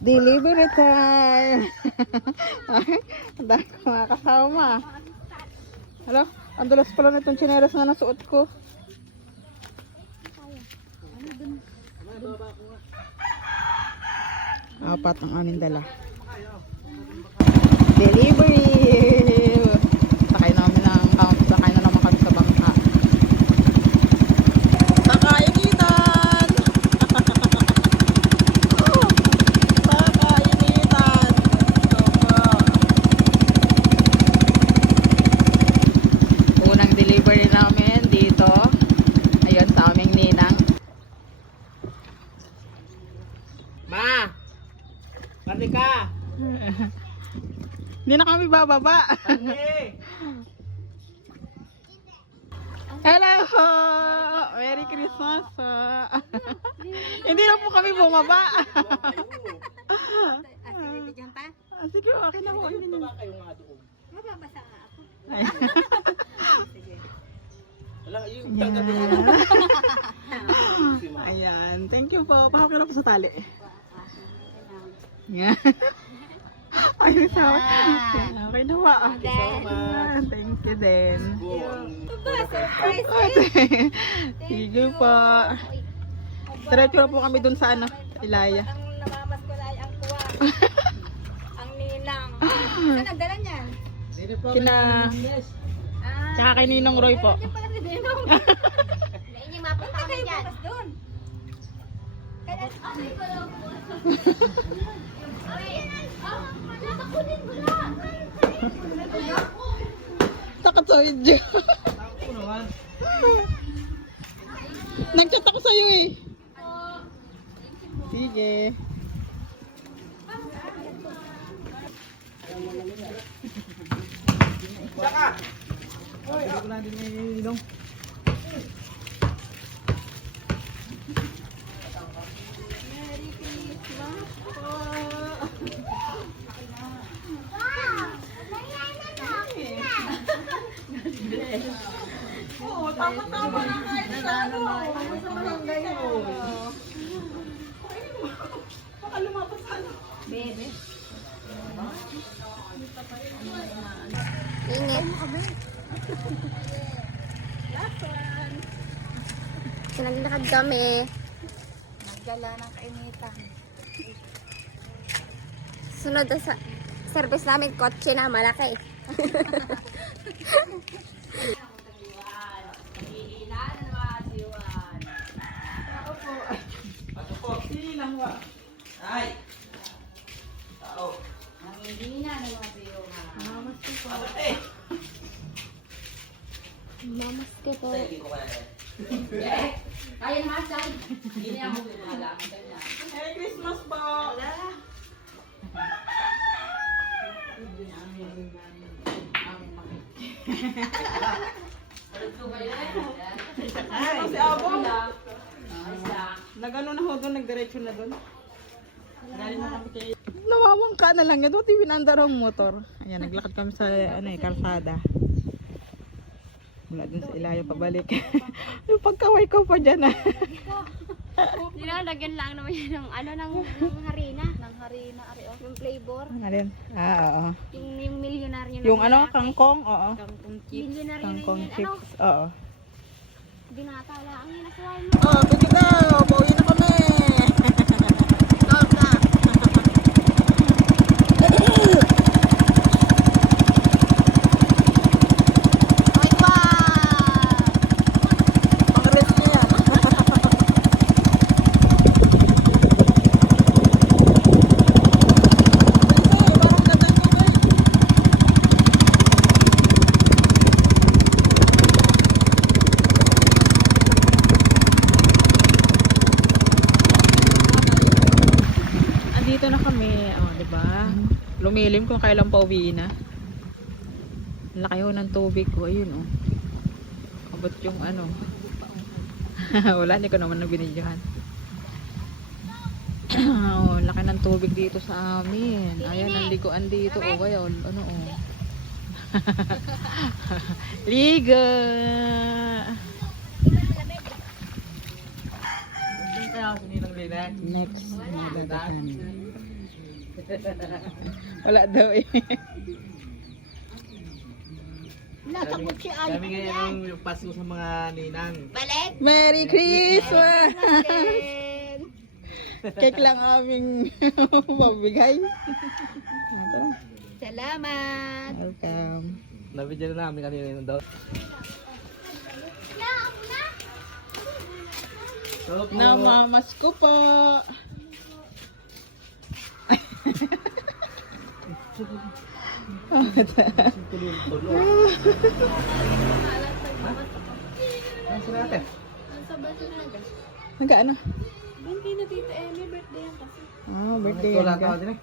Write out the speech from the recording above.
Delivery time! Ang dami ko mga kasama. Hala, ang dulas pala nitong chineras nga nasuot ko. Apat ang aming dala. Delivery! Sakay namin ng, um, sakay na naman kami sa bangka. Sakainitan! Sakainitan! Unang delivery namin dito. Ayun sa aming ninang. Ma! Pati ka! Hindi na kami bababa. Pati! Hello po! Merry Christmas po! Hindi na po kami bumaba. Ah, Sige, okay na po. Baba kayo nga doon. Wala, yung Ayan. tagabi mo. Ayan. Thank you po. Po sa tali. Yan. Ayun sa Yan, Okay na. Ayan, Thank you din. Sige po. Diretso na po kami dun sa ano, Ilaya. Ang namamas ko na ay ang kuwa. ang ninang. Ano nagdala niyan? Kina, Ah, tsaka kay Ninong Roy po. Yan pala si Benong. Hindi niya mapunta kami dyan. doon. Kaya, ay, pala po. Nakakunin mo na. Takot sa video. Nag-chat ako sa'yo eh. Sige. Saka! Ay, ako na din may ilong. Oo, tama-tama na kahit sa ano. Sa barangay mo. Baka lumapas sa ano. Bebe. Init. So, naglakad kami. Nagdala ng kainitan. Sunod na sa service namin, kotse na malaki. Ato po. Sili lang wa. Ay! Tao. Pati! Mamas ko po. Hindi ko kaya. Merry Christmas po. Ano si Abo? Nagano na ho doon, nagdiretso na doon. Kay... Nawawangka na lang yan. Doon pinanda raw motor. Ayan, naglakad kami sa ano eh, kalsada. Mula dun sa ilayo pabalik. Yung pagkaway ko pa dyan ah. Nilalagyan lang naman yun ng ano ng harina. Harina, ari o. Yung flavor. Ano rin? Ah, oo. Yung, yung milyonaryo na Yung ano, kangkong? Oo. Milyonaryo na Kangkong yun. Ano? chips? Oo. Binata lang. Ang nasuway mo. Oh, sige daw. Pauwi na kami. Go na. Ay, wow! Pang-rest niya yan. Hindi, parang ganda ko eh. Kami, oh, 'di ba? Lumilim kung kailan pa uwi na. Laki ho ng tubig ko, ayun oh. Abot yung ano. Wala, hindi ko naman nabinidyohan. oh, laki ng tubig dito sa amin. Ayan, ang liguan dito. Oh, ayun, ano oh. Liga! Kaya. Next, madadahan. Wala daw eh. Nasakot si Ay. Kami ngayon yung Pasko sa mga ninang. Balik. Merry Christmas! Natin. Cake lang aming mabigay. Ito. Salamat. Welcome. Nabidyan na namin kanina yun daw. So, po, Namamas ko po. Ano sila ate? Nagkaano? Bantay na tita Emmy, birthday yan kasi. Ah, birthday Ito yan lang ka. tawag din eh.